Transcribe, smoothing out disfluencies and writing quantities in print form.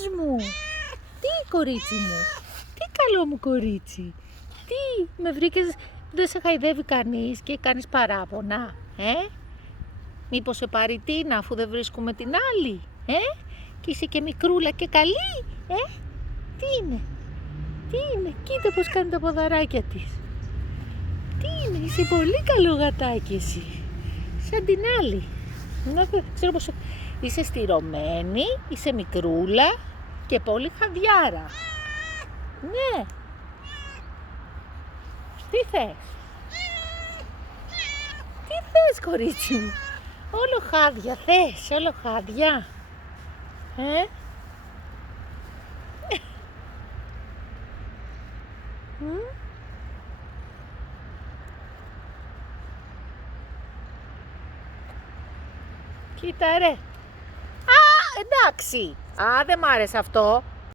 πες μου. Τι κορίτσι μου, τι καλό μου κορίτσι. Τι, με βρήκες, δεν σε χαϊδεύει κανείς και κάνεις παράπονα, Μήπως σε πάρει Τίνα αφού δεν βρίσκουμε την άλλη, Και είσαι και μικρούλα και καλή, Τι είναι, κοίτα πως κάνει τα ποδαράκια της. Τι είναι, είσαι πολύ καλό γατάκι εσύ. Σαν την άλλη. Ξέρω πως είσαι στηρωμένη, είσαι μικρούλα και πολύ χαδιάρα. Ναι. Τι θες? Τι θες κορίτσι μου? Όλο χάδια θες, όλο χάδια. Κοίτα ρε. Α, εντάξει. Α, δεν μ' άρεσε αυτό.